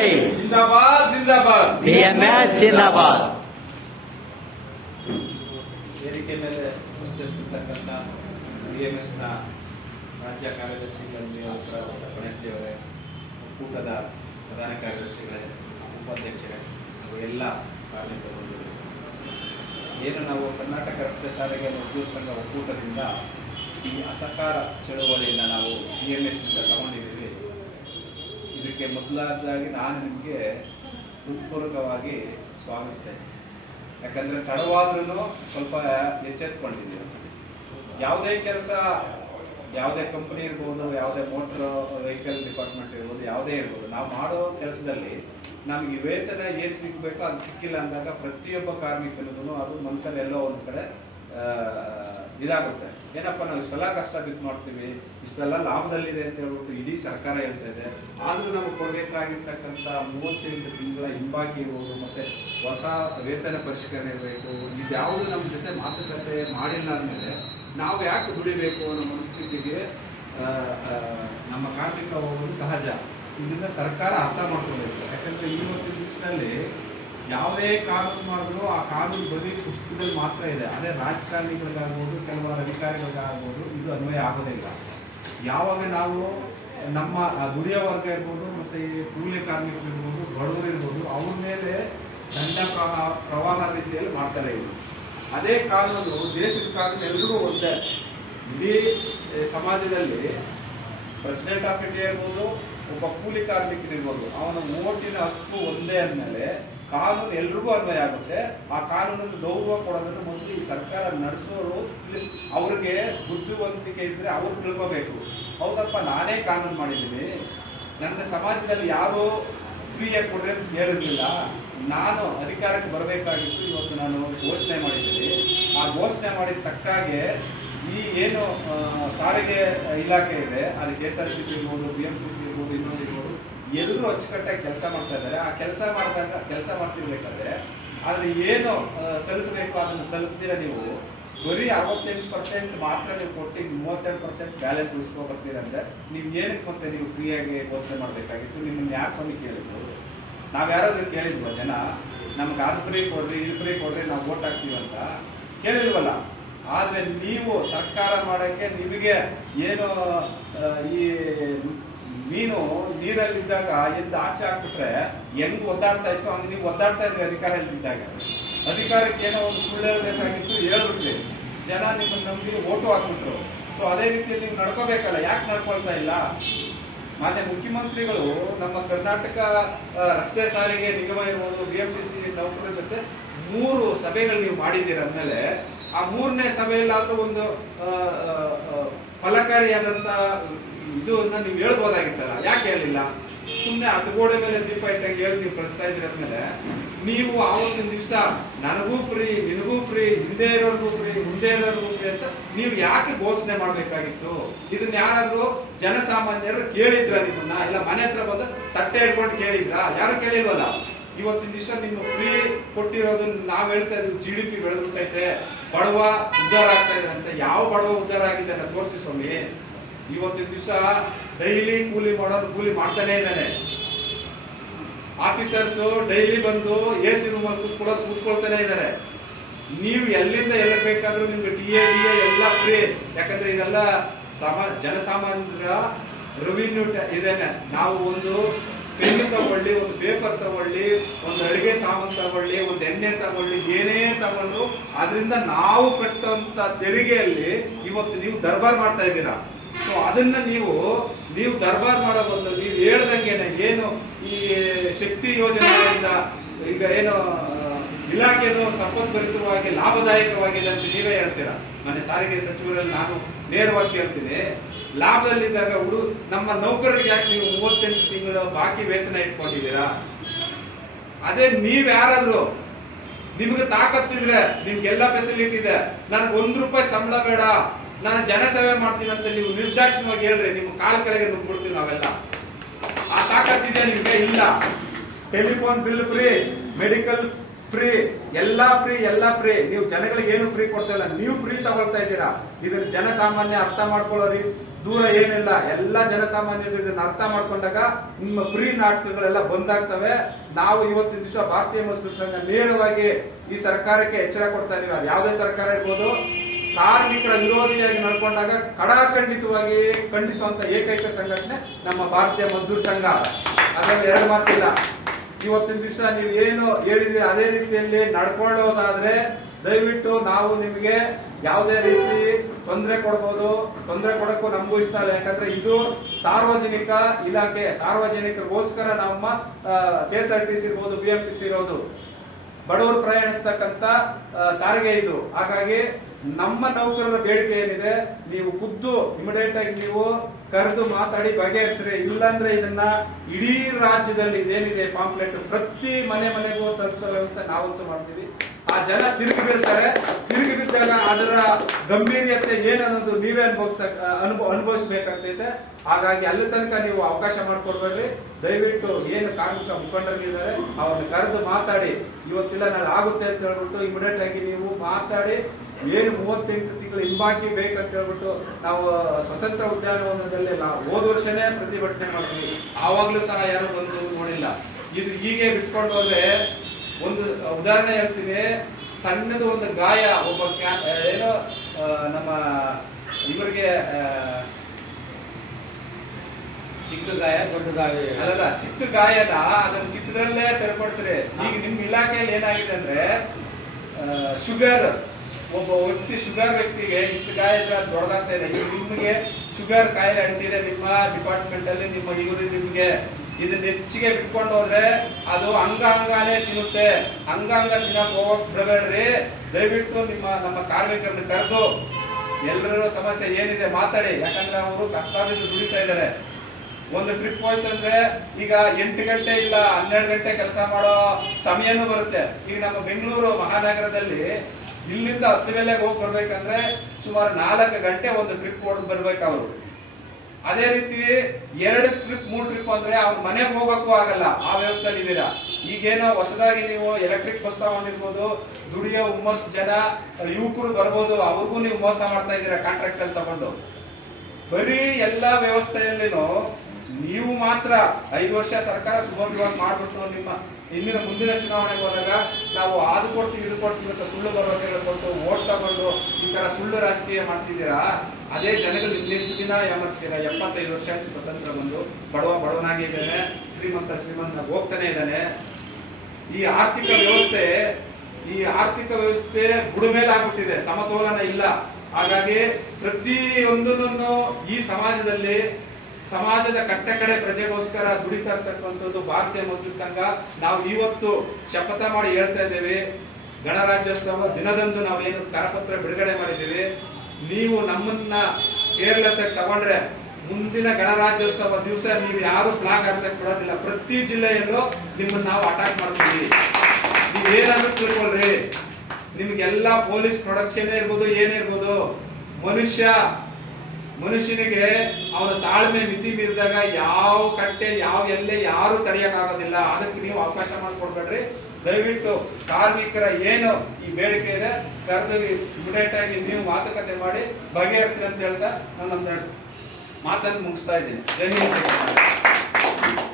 ಜೈ. ಜಿಂದಾಬಾದ್ ಜಿಂದಾಬಾದ್. BMS ಜಿಂದಾಬಾದ್. ವೇದಿಕೆ ಮೇಲೆ ಉಪಸ್ಥಿತರಿರ್ತಕ್ಕಂಥ BMS ನ ರಾಜ್ಯ ಕಾರ್ಯದರ್ಶಿಗಳಲ್ಲಿ ಗಣೇಶ್ ಅವರೇ, ಒಕ್ಕೂಟದ ಪ್ರಧಾನ ಕಾರ್ಯದರ್ಶಿಗಳೇ, ಉಪಾಧ್ಯಕ್ಷರೇ ಹಾಗೂ ಎಲ್ಲ ಕಾರ್ಮಿಕ ಬಂಧುಗಳು, ಏನು ನಾವು ಕರ್ನಾಟಕ ರಸ್ತೆ ಸಾರಿಗೆ ಮಜ್ದೂರ್ ಸಂಘ ಒಕ್ಕೂಟದಿಂದ ಈ ಅಸಹಕಾರ ಚಳುವಳಿಯನ್ನು ನಾವು BMS ಇಂದ ತಗೊಂಡಿದ್ದೀವಿ. ಇದಕ್ಕೆ ಮೊದಲಾದಾಗಿ ನಾನು ನಿಮಗೆ ಹೃತ್ಪೂರ್ವಕವಾಗಿ ಸ್ವಾಗತಿಸ್ತೇನೆ. ಯಾಕಂದರೆ ತಡವಾದ್ರೂ ಸ್ವಲ್ಪ ಎಚ್ಚೆತ್ಕೊಂಡಿದ್ದೀವಿ. ಯಾವುದೇ ಕೆಲಸ, ಯಾವುದೇ ಕಂಪನಿ ಇರ್ಬೋದು, ಯಾವುದೇ ಮೋಟ್ರ್ ವೆಹಿಕಲ್ ಡಿಪಾರ್ಟ್ಮೆಂಟ್ ಇರ್ಬೋದು, ಯಾವುದೇ ಇರ್ಬೋದು, ನಾವು ಮಾಡೋ ಕೆಲಸದಲ್ಲಿ ನಮಗೆ ವೇತನ ಏನು ಸಿಗಬೇಕೋ ಅದು ಸಿಕ್ಕಿಲ್ಲ ಅಂದಾಗ ಪ್ರತಿಯೊಬ್ಬ ಕಾರ್ಮಿಕನಿಗೂ ಅದು ಮನಸ್ಸಲ್ಲಿ ಎಲ್ಲೋ ಒಂದು ಕಡೆ ಇದಾಗುತ್ತೆ. ಏನಪ್ಪ, ನಾವು ಇಷ್ಟೆಲ್ಲ ಕಷ್ಟ ಬಿದ್ದು ಮಾಡ್ತೀವಿ, ಇಷ್ಟೆಲ್ಲ ಲಾಭದಲ್ಲಿದೆ ಅಂತ ಹೇಳ್ಬಿಟ್ಟು ಇಡೀ ಸರ್ಕಾರ ಹೇಳ್ತಾ ಇದೆ, ಆದರೂ ನಮಗೆ ಕೊಡಬೇಕಾಗಿರ್ತಕ್ಕಂಥ 38 ತಿಂಗಳ ಹಿಂಬಾಕಿ ಇರ್ಬೋದು, ಮತ್ತು ಹೊಸ ವೇತನ ಪರಿಷ್ಕರಣೆ ಇರಬೇಕು, ಇದ್ಯಾವುದು ನಮ್ಮ ಜೊತೆ ಮಾತುಕತೆ ಮಾಡಿಲ್ಲ ಅಂದಮೇಲೆ ನಾವು ಯಾಕೆ ದುಡಿಬೇಕು ಅನ್ನೋ ಮನಸ್ಥಿತಿಗೆ ನಮ್ಮ ಕಾರ್ಮಿಕ ಹೋಗೋದು ಸಹಜ. ಇದನ್ನ ಸರ್ಕಾರ ಅರ್ಥ ಮಾಡ್ಕೋಬೇಕು. ಯಾಕಂದರೆ ಇವತ್ತಿನ ದಿವಸದಲ್ಲಿ ಯಾವುದೇ ಕಾನೂನು ಮಾಡಿದ್ರು ಆ ಕಾನೂನು ಬರೀ ಪುಸ್ತಕದಲ್ಲಿ ಮಾತ್ರ ಇದೆ. ಅದೇ ರಾಜಕಾರಣಿಗಳಿಗಾಗ್ಬೋದು, ಕೆಲವಾರು ಅಧಿಕಾರಿಗಳಿಗಾಗ್ಬೋದು ಇದು ಅನ್ವಯ ಆಗೋದಿಲ್ಲ. ಯಾವಾಗ ನಾವು ನಮ್ಮ ದುಡಿಯೋ ವರ್ಗ ಇರ್ಬೋದು, ಮತ್ತು ಈ ಕೂಲಿ ಕಾರ್ಮಿಕರು ಇರ್ಬೋದು, ಬಡವರು ಇರ್ಬೋದು, ಅವ್ರ ಮೇಲೆ ದಂಡ ಪ್ರವಾಹ ರೀತಿಯಲ್ಲಿ ಮಾಡ್ತಾರೆ ಇವರು. ಅದೇ ಕಾನೂನು, ದೇಶದ ಕಾನೂನು ಎಲ್ರಿಗೂ ಒಂದೇ. ಇಡೀ ಸಮಾಜದಲ್ಲಿ ಪ್ರೆಸಿಡೆಂಟ್ ಆಫ್ ಇಂಡಿಯಾ ಇರ್ಬೋದು, ಒಬ್ಬ ಕೂಲಿ ಕಾರ್ಮಿಕರಿರ್ಬೋದು, ಅವನ ಓಟಿನ ಹಕ್ಕು ಒಂದೇ ಅಂದಮೇಲೆ ಕಾನೂನು ಎಲ್ರಿಗೂ ಅನ್ವಯ ಆಗುತ್ತೆ. ಆ ಕಾನೂನನ್ನು ಗೌರವ ಕೊಡೋದನ್ನು ಮೊದಲು ಈ ಸರ್ಕಾರ ನಡೆಸೋರು ಅವ್ರಿಗೆ ಬುದ್ಧಿವಂತಿಕೆ ಇದ್ದರೆ ಅವ್ರು ತಿಳ್ಕೋಬೇಕು. ಹೌದಪ್ಪ, ನಾನೇ ಕಾನೂನು ಮಾಡಿದ್ದೀನಿ, ನನ್ನ ಸಮಾಜದಲ್ಲಿ ಯಾರೂ ಫ್ರೀಯಾಗಿ ಕೊಡ್ರಿ ಅಂತ ಹೇಳಿರಲಿಲ್ಲ, ನಾನು ಅಧಿಕಾರಕ್ಕೆ ಬರಬೇಕಾಗಿತ್ತು, ಇವತ್ತು ನಾನು ಘೋಷಣೆ ಮಾಡಿದ್ದೀನಿ. ಆ ಘೋಷಣೆ ಮಾಡಿದ ತಕ್ಕಾಗೆ ಈ ಏನು ಸಾರಿಗೆ ಇಲಾಖೆ ಇದೆ, ಅದು KSRTC ಇರ್ಬೋದು, BMTC ಇರ್ಬೋದು, ಇನ್ನೊಂದು ಇರ್ಬೋದು, ಎಲ್ಲರೂ ಅಚ್ಚುಕಟ್ಟಾಗಿ ಕೆಲಸ ಮಾಡ್ತಾ ಇದ್ದಾರೆ. ಆ ಕೆಲಸ ಮಾಡ್ತಿರ್ಬೇಕಾದ್ರೆ ಆದರೆ ಏನು ಸಲ್ಲಿಸಬೇಕು ಅದನ್ನು ಸಲ್ಲಿಸ್ತೀರ. ನೀವು ಬರೀ 68% ಮಾತ್ರ ನೀವು ಕೊಟ್ಟು 32% ಬ್ಯಾಲೆನ್ಸ್ ಉಳಿಸ್ಕೊ ಬರ್ತೀರಂದ್ರೆ ನೀವು ಏನಕ್ಕೆ ಮತ್ತೆ ನೀವು ಫ್ರೀಯಾಗಿ ಘೋಷಣೆ ಮಾಡಬೇಕಾಗಿತ್ತು? ನಿಮ್ಮನ್ನು ಯಾರು ಸ್ವಾಮಿ ಕೇಳಿದ್ರು? ನಾವು ಯಾರಾದ್ರೂ ಕೇಳಿದ್ವ ಜನ ನಮ್ಗೆ ಅದು ಫ್ರೀ ಕೊಡ್ರಿ, ಇದು ಫ್ರೀ ಕೊಡ್ರಿ, ನಾವು ವೋಟ್ ಹಾಕ್ತೀವಿ ಅಂತ ಕೇಳಿಲ್ವಲ್ಲ. ಆದರೆ ನೀವು ಸರ್ಕಾರ ಮಾಡೋಕ್ಕೆ ನಿಮಗೆ ಏನು ಈ ಮೀನು ನೀರಲ್ಲಿದ್ದಾಗ ಎದ್ದು ಆಚೆ ಹಾಕ್ಬಿಟ್ರೆ ಹೆಂಗ್ ಒದ್ದಾಡ್ತಾ ಇತ್ತು ಹಂಗೆ ನೀವು ಒದ್ದಾಡ್ತಾ ಇದ್ರಿ ಅಧಿಕಾರ ಇದ್ದಾಗ. ಅಧಿಕಾರಕ್ಕೆ ಏನೋ ಒಂದು ಸುಳ್ಳು ಹೇಳಬೇಕಾಗಿತ್ತು, ಹೇಳ್ಬಿಟ್ರಿ, ಜನ ನಿಮ್ಮನ್ನು ನಂಬಿ ಓಟು ಹಾಕ್ಬಿಟ್ರು. ಸೊ ಅದೇ ರೀತಿಯಲ್ಲಿ ನೀವು ನಡ್ಕೋಬೇಕಲ್ಲ, ಯಾಕೆ ನಡ್ಕೊಳ್ತಾ ಇಲ್ಲ? ಮಾನ್ಯ ಮುಖ್ಯಮಂತ್ರಿಗಳು ನಮ್ಮ ಕರ್ನಾಟಕ ರಸ್ತೆ ಸಾರಿಗೆ ನಿಗಮ ಇರ್ಬೋದು, BMTC ನೌಕರರ ಜೊತೆ 3 ಸಭೆಗಳು ನೀವು ಮಾಡಿದ್ದೀರ ಅಂದಮೇಲೆ ಆ 3ನೇ ಸಭೆಯಲ್ಲಾದ್ರೂ ಒಂದು ಫಲಕಾರಿಯಾದಂಥ ಇದನ್ನ ನೀವು ಹೇಳ್ಬೋದಾಗಿತ್ತಲ್ಲ, ಯಾಕೆ ಹೇಳಿಲ್ಲ? ಸುಮ್ಮನೆ ಹತ್ತಗೋಡೆ ಮೇಲೆ ದೀಪ ಇಟ್ಟಾಗ ಹೇಳಿ ನೀವು ಕಳಿಸ್ತಾ ಇದ್ರಿ ಅಂದಮೇಲೆ ನೀವು ಆವತ್ತಿನ ದಿವಸ ನನಗೂ ಫ್ರೀ, ನಿನಗೂ ಫ್ರೀ, ಹಿಂದೆ ಇರೋರ್ಗೂ ಫ್ರೀ, ಮುಂದೆ ಇರೋರ್ಗೂ ಫ್ರೀ ಅಂತ ನೀವು ಯಾಕೆ ಘೋಷಣೆ ಮಾಡಬೇಕಾಗಿತ್ತು? ಇದನ್ನ ಯಾರಾದ್ರೂ ಜನಸಾಮಾನ್ಯರು ಕೇಳಿದ್ರ ನಿಮ್ಮನ್ನ? ಇಲ್ಲ ಮನೆ ಹತ್ರ ಬಂದು ತಟ್ಟೆ ಹಿಡ್ಕೊಂಡು ಕೇಳಿದ್ರ? ಯಾರು ಕೇಳಿಲ್ವಲ್ಲ. ಇವತ್ತಿನ ದಿವಸ ನಿಮ್ಮ ಫ್ರೀ ಕೊಟ್ಟಿರೋದನ್ನ ನಾವು ಹೇಳ್ತಾ ಇದ್ವಿ, GDP ಬೆಳೆದ್ಬಿಟ್ಟೈತೆ, ಬಡವ ಉದ್ಧಾರ ಆಗ್ತಾ ಇದೆ ಅಂತ. ಯಾವ ಬಡವ ಉದ್ಧಾರ ಆಗಿದೆ ಅಂತ ತೋರಿಸಿ ಸ್ವಾಮಿ. ಇವತ್ತಿನ ದಿವಸ ಡೈಲಿ ಕೂಲಿ ಮಾಡೋರು ಕೂಲಿ ಮಾಡ್ತಾನೆ ಇದ್ದಾನೆ. ಆಫೀಸರ್ಸು ಡೈಲಿ ಬಂದು AC ರೂಮಲ್ಲಿ ಕೂತ್ಕೊಳ್ತಾನೆ ಇದ್ದಾರೆ. ನೀವು ಎಲ್ಲಿಂದ ಎಲ್ಲ ಬೇಕಾದ್ರೂ ನಿಮ್ಗೆ DA ಎಲ್ಲ ಫ್ರೀ. ಯಾಕಂದ್ರೆ ಇದೆಲ್ಲ ಜನಸಾಮಾನ್ಯರ ರೆವಿನ್ಯೂ ಇದೇನೆ. ನಾವು ಒಂದು ಪೆನ್ ತಗೊಳ್ಳಿ, ಒಂದು ಪೇಪರ್ ತಗೊಳ್ಳಿ, ಒಂದು ಅಡಿಗೆ ಸಾಮಾನು ತಗೊಳ್ಳಿ, ಒಂದು ಎಣ್ಣೆ ತಗೊಳ್ಳಿ, ಏನೇ ತಗೊಂಡು ಅದರಿಂದ ನಾವು ಕಟ್ಟುವಂತ ತೆರಿಗೆಯಲ್ಲಿ ಇವತ್ತು ನೀವು ದರ್ಬಾರ್ ಮಾಡ್ತಾ ಇದ್ದೀರಾ. ಸೊ ಅದನ್ನ ನೀವು ದರ್ಬಾರ್ ಮಾಡೋ ಬಂದು ನೀವು ಹೇಳ್ದಂಗೆನೆ ಏನು ಈ ಶಕ್ತಿ ಯೋಜನೆಗಳಿಂದ ಈಗ ಏನು ಇಲಾಖೆಯನ್ನು ಸಂಪದ್ಭರಿತವಾಗಿ ಲಾಭದಾಯಕವಾಗಿದೆ ಅಂತ ನೀವೇ ಹೇಳ್ತೀರಾ. ಮನೆ ಸಾರಿಗೆ ಸಚಿವರಲ್ಲಿ ನಾನು ನೇರವಾಗಿ ಕೇಳ್ತೀನಿ, ಲಾಭದಲ್ಲಿದ್ದಾಗ ನಮ್ಮ ನೌಕರರಿಗೆ ಯಾಕೆ ನೀವು 38 ತಿಂಗಳ ಬಾಕಿ ವೇತನ ಇಟ್ಕೊಂಡಿದ್ದೀರಾ? ಅದೇ ನೀವ್ ಯಾರಾದ್ರೂ ನಿಮ್ಗೆ ತಾಕತ್ತಿದ್ರೆ, ನಿಮ್ಗೆಲ್ಲ ಫೆಸಿಲಿಟಿ ಇದೆ, ನನಗೆ ₹1 ಸಂಬಳ ಬೇಡ, ನಾನು ಜನಸೇವೆ ಮಾಡ್ತೀನಿ ಅಂತ ನೀವು ನಿರ್ದಾಕ್ಷಿಣ್ಯವಾಗಿ ಹೇಳ್ರಿ, ನಿಮ್ಮ ಕಾಲ ಕೆಳಗೆ ನುಗ್ಬಿಡ್ತೀವಿ ನಾವೆಲ್ಲ. ಆ ತಾಕತ್ತಿದೆ ನಿಮ್ಗೆ ಇಲ್ಲ. Telephone bill free, medical free, ಎಲ್ಲ ಫ್ರೀ. ನೀವು ಜನಗಳಿಗೆ ಏನು ಫ್ರೀ ಕೊಡ್ತಾ ಇಲ್ಲ, ನೀವು ಫ್ರೀ ತಗೊಳ್ತಾ ಇದ್ದೀರಾ. ಇದ್ರ ಜನಸಾಮಾನ್ಯ ಅರ್ಥ ಮಾಡ್ಕೊಳ್ಳೋರಿ ದೂರ ಏನಿಲ್ಲ. ಎಲ್ಲ ಜನಸಾಮಾನ್ಯರು ಇದನ್ನ ಅರ್ಥ ಮಾಡ್ಕೊಂಡಾಗ ನಿಮ್ಮ ಫ್ರೀ ನಾಟಕಗಳೆಲ್ಲ ಬಂದಾಗ್ತವೆ. ನಾವು ಇವತ್ತಿನ ದಿವಸ ಭಾರತೀಯ ಮಜ್ದೂರ್ ಸಂಘ ನೇರವಾಗಿ ಈ ಸರ್ಕಾರಕ್ಕೆ ಎಚ್ಚರ ಕೊಡ್ತಾ ಇದೀವಿ. ಅದು ಯಾವುದೇ ಸರ್ಕಾರ ಇರ್ಬೋದು, ಕಾರ್ಮಿಕರ ವಿರೋಧಿಯಾಗಿ ನಡ್ಕೊಂಡಾಗ ಕಡಾಖಂಡಿತವಾಗಿ ಖಂಡಿಸುವಂತ ಏಕೈಕ ಸಂಘಟನೆ ನಮ್ಮ ಭಾರತೀಯ ಮಜ್ದೂರ್ ಸಂಘ. ಅದರಲ್ಲಿ ಎರಡು ಮಾತಿಲ್ಲ. ಇವತ್ತಿನ ದಿವಸ ನೀವು ಏನು ಹೇಳಿದ್ರೆ ಅದೇ ರೀತಿಯಲ್ಲಿ ನಡ್ಕೊಳ್ಳೋದಾದ್ರೆ ದಯವಿಟ್ಟು ನಾವು ನಿಮಗೆ ಯಾವುದೇ ರೀತಿ ತೊಂದರೆ ಕೊಡಬಹುದು. ತೊಂದರೆ ಕೊಡಕ್ಕೂ ನಮಗೂ ಇಷ್ಟ ಇಲ್ಲ. ಯಾಕಂದ್ರೆ ಇದು ಸಾರ್ವಜನಿಕ ಇಲಾಖೆ, ಸಾರ್ವಜನಿಕರಿಗೋಸ್ಕರ ನಮ್ಮ KSRTC ಇರ್ಬೋದು, BMTC ಇರೋದು, ಬಡವರು ಪ್ರಯಾಣಿಸ್ತಕ್ಕಂತ ಸಾರಿಗೆ ಇದು. ಹಾಗಾಗಿ ನಮ್ಮ ನೌಕರರ ಬೇಡಿಕೆ ಏನಿದೆ, ನೀವು ಖುದ್ದು ಇಮಿಡಿಯೇಟ್ ಆಗಿ ನೀವು ಕರೆದು ಮಾತಾಡಿ ಬಗೆಹರಿಸ್ರಿ. ಇಲ್ಲಾಂದ್ರೆ ಇದನ್ನ ಇಡೀ ರಾಜ್ಯದಲ್ಲಿ ಇದೇನಿದೆ ಪಾಂಪ್ಲೆಟ್ ಪ್ರತಿ ಮನೆಗೂ ತಲುಪಿಸೋ ವ್ಯವಸ್ಥೆ ನಾವಂತೂ ಮಾಡ್ತೀವಿ. ಆ ಜನ ತಿರುಗಿ ಬೀಳ್ತಾರೆ. ತಿರುಗಿ ಬಿದ್ದಾಗ ಅದರ ಗಂಭೀರ್ಯತೆ ಏನನ್ನೋದು ನೀವೇ ಅನುಭವಿಸ್ಬೇಕಾಗ್ತೈತೆ. ಹಾಗಾಗಿ ಅಲ್ಲಿ ತನಕ ನೀವು ಅವಕಾಶ ಮಾಡ್ಕೊಡ್ಬೇಡ್ರಿ. ದಯವಿಟ್ಟು ಏನು ಕಾರ್ಮಿಕ ಮುಖಂಡರಿದ್ದಾರೆ ಅವ್ರನ್ನ ಕರೆದು ಮಾತಾಡಿ, ಇವತ್ತಿಲ್ಲ ನಾಳೆ ಆಗುತ್ತೆ ಅಂತ ಹೇಳ್ಬಿಟ್ಟು ಇಮಿಡಿಯೇಟ್ ಆಗಿ ನೀವು ಮಾತಾಡಿ. ಏನು 38 ತಿಂಗಳು ಹಿಂಬಾಕಿ ಬೇಕಂತ ಹೇಳ್ಬಿಟ್ಟು ನಾವು ಸ್ವತಂತ್ರ ಉದ್ಯಾನವನದಲ್ಲಿ ಹೋದ ವರ್ಷನೇ ಪ್ರತಿಭಟನೆ ಮಾಡ್ತೀವಿ. ಆವಾಗ್ಲೂ ಸಹ ಯಾರು ಬಂದು ನೋಡಿಲ್ಲ. ಇದು ಹೀಗೆ ಬಿಟ್ಕೊಂಡು ಹೋದ್ರೆ, ಒಂದು ಉದಾಹರಣೆ ಹೇಳ್ತೀನಿ. ಸಣ್ಣದು ಒಂದು ಗಾಯ, ಒಬ್ಬ ಏನೋ ನಮ್ಮ ಇವರಿಗೆ ಚಿಕ್ಕ ಗಾಯ ದೊಡ್ಡ ಗಾಯ ಅಲ್ಲ, ಚಿಕ್ಕ ಗಾಯನ ಅದನ್ನ ಚಿಕ್ಕದಲ್ಲೇ ಸರಿಪಡಿಸ್ರಿ. ಈಗ ನಿಮ್ ಇಲಾಖೆಯಲ್ಲಿ ಏನಾಗಿದೆ ಅಂದ್ರೆ, ಶುಗರ್ ಒಬ್ಬ ವ್ಯಕ್ತಿ, ಶುಗರ್ ವ್ಯಕ್ತಿಗೆ ಇಷ್ಟು ಗಾಯ ಇದ್ರೆ ಅದು ದೊಡ್ಡದಾಗ್ತಾ ಇದೆ. ಈಗ ನಿಮ್ಗೆ ಶುಗರ್ ಕಾಯಿಲೆ ಅಂಟಿದೆ ನಿಮ್ಮ ಡಿಪಾರ್ಟ್ಮೆಂಟ್ ಅಲ್ಲಿ, ನಿಮ್ಮ ಇವರು ನಿಮ್ಗೆ ಇದನ್ನ ಹೆಚ್ಚಿಗೆ ಬಿಟ್ಕೊಂಡು ಹೋದ್ರೆ ಅದು ಅಂಗಾನೇ ತಿನ್ನುತ್ತೆ. ಅಂಗಾಂಗ ತಿನ್ನಕ್ ಹೋಗಕ್ ಬಿಡಬೇಡ್ರಿ. ದಯವಿಟ್ಟು ನಮ್ಮ ಕಾರ್ಮಿಕರನ್ನ ಕರೆದು ಎಲ್ಲರ ಸಮಸ್ಯೆ ಏನಿದೆ ಮಾತಾಡಿ. ಯಾಕಂದ್ರೆ ಅವರು ಕಷ್ಟದಿಂದ ದುಡಿತಾ ಇದ್ದಾರೆ. ಒಂದು ಟ್ರಿಪ್ ಹೋಯ್ತಂದ್ರೆ ಈಗ 8 ಗಂಟೆ ಇಲ್ಲ 12 ಗಂಟೆ ಕೆಲಸ ಮಾಡೋ ಸಮಯನೂ ಬರುತ್ತೆ. ಈಗ ನಮ್ಮ ಬೆಂಗಳೂರು ಮಹಾನಗರದಲ್ಲಿ ಇಲ್ಲಿಂದ 10 ವೇಳೆಗೆ ಹೋಗಿ ಬರ್ಬೇಕಂದ್ರೆ ಸುಮಾರು 4 ಗಂಟೆ ಒಂದು ಟ್ರಿಪ್ ಹೊಡೆದು ಬರ್ಬೇಕು ಅವರು. ಅದೇ ರೀತಿ 2 ಟ್ರಿಪ್ 3 ಟ್ರಿಪ್ ಅಂದ್ರೆ ಅವ್ರ ಮನೆಗೆ ಹೋಗಕ್ಕೂ ಆಗಲ್ಲ. ಆ ವ್ಯವಸ್ಥೆಯಲ್ಲಿ ಇದ್ದೀರಾ. ಈಗೇನೋ ಹೊಸದಾಗಿ ನೀವು ಎಲೆಕ್ಟ್ರಿಕ್ ಬಸ್ ತಗೊಂಡಿರ್ಬೋದು, ದುಡಿಯೋ ಹುಮ್ಮಸ್ ಜನ ಯುವಕರು ಬರ್ಬೋದು, ಅವ್ರಿಗೂ ನೀವು ಮೋಸ ಮಾಡ್ತಾ ಇದ್ದೀರಾ ಕಾಂಟ್ರಾಕ್ಟ್ ಅಲ್ಲಿ ತಗೊಂಡು. ಬರೀ ಎಲ್ಲಾ ವ್ಯವಸ್ಥೆಯಲ್ಲಿನೂ ನೀವು ಮಾತ್ರ 5 ವರ್ಷ ಸರ್ಕಾರ ಸುಭದ್ರವಾಗಿ ಮಾಡ್ಬಿಟ್ಟು ನಿಮ್ಮ ಮುಂದಿನ ಚುನಾವಣೆಗೆ ಹೋದಾಗ ನಾವು ಅದು ಕೊಡ್ತೀವಿ ಇದು ಕೊಡ್ತೀವಿ ಅಂತ ಸುಳ್ಳು ಭರವಸೆಗಳು ಕೊಟ್ಟು ಓಟ್ ತಗೊಂಡು ಈ ತರ ಸುಳ್ಳು ರಾಜಕೀಯ ಮಾಡ್ತಿದ್ದೀರಾ. ಅದೇ ಜನಗಳು ಇನ್ನೆಷ್ಟು ದಿನ ಏಮರ್ಸ್ತೀರಾ? 75 ವರ್ಷ ಆಯ್ತು ಸ್ವತಂತ್ರ ಬಂದು. ಬಡವನಾಗಿ ಇದ್ದಾನೆ, ಶ್ರೀಮಂತ ಹೋಗ್ತಾನೆ ಇದ್ದಾನೆ. ಈ ಆರ್ಥಿಕ ವ್ಯವಸ್ಥೆ ಬುಡಮೇಲೆ ಆಗ್ಬಿಟ್ಟಿದೆ, ಸಮತೋಲನ ಇಲ್ಲ. ಹಾಗಾಗಿ ಪ್ರತಿಯೊಂದನ್ನು ಈ ಸಮಾಜದ ಕಟ್ಟಕಡೆ ಪ್ರಜೆಗೋಸ್ಕರ ದುಡಿತಾ ಇರ್ತಕ್ಕಂಥದ್ದು ಭಾರತೀಯ ಮಜ್ದೂರ್ ಸಂಘ. ನಾವು ಇವತ್ತು ಶಪಥ ಮಾಡಿ ಹೇಳ್ತಾ ಇದ್ದೇವೆ, ಗಣರಾಜ್ಯೋತ್ಸವ ದಿನದಂದು ನಾವೇನು ಕರಪತ್ರ ಬಿಡುಗಡೆ ಮಾಡಿದ್ದೀವಿ, ನೀವು ನಮ್ಮನ್ನ ಕೇರ್ಲೆಸ್ ಆಗಿ ತಗೊಂಡ್ರೆ ಮುಂದಿನ ಗಣರಾಜ್ಯೋತ್ಸವ ದಿವಸ ನೀವು ಯಾರು ಫ್ಲಾಗ್ ಹಾರ್ಸಕ್ ಬಿಡೋದಿಲ್ಲ. ಪ್ರತಿ ಜಿಲ್ಲೆಯಲ್ಲೂ ನಿಮ್ಮನ್ನ ನಾವು ಅಟ್ಯಾಕ್ ಮಾಡ್ತೀವಿ. ನೀವೇನಾದ್ರೂ ತಿಳ್ಕೊಳ್ರಿ. ನಿಮ್ಗೆಲ್ಲ ಪೊಲೀಸ್ ಪ್ರೊಡಕ್ಷನ್ ಇರ್ಬೋದು, ಏನೇ ಇರ್ಬೋದು, ಮನುಷ್ಯನಿಗೆ ಅವನ ತಾಳ್ಮೆ ಮಿತಿ ಮೀರಿದಾಗ ಯಾವ ಕಟ್ಟೆ ಯಾವ ಎಲ್ಲೆ ಯಾರು ತಡೆಯಕ್ಕಾಗೋದಿಲ್ಲ. ಅದಕ್ಕೆ ನೀವು ಅವಕಾಶ ಮಾಡಿಕೊಡ್ಬೇಡ್ರಿ. ದಯವಿಟ್ಟು ಕಾರ್ಮಿಕರ ಏನು ಈ ಬೇಡಿಕೆ ಇದೆ ಕರೆದು ಇಮಿಡಿಯೇಟ್ ಆಗಿ ನೀವು ಮಾತುಕತೆ ಮಾಡಿ ಬಗೆಹರಿಸಿ ಅಂತ ಹೇಳ್ತಾ ನಾನು ಮಾತನ್ನು ಮುಗಿಸ್ತಾ ಇದ್ದೀನಿ. ಜೈ ಹಿಂದ್.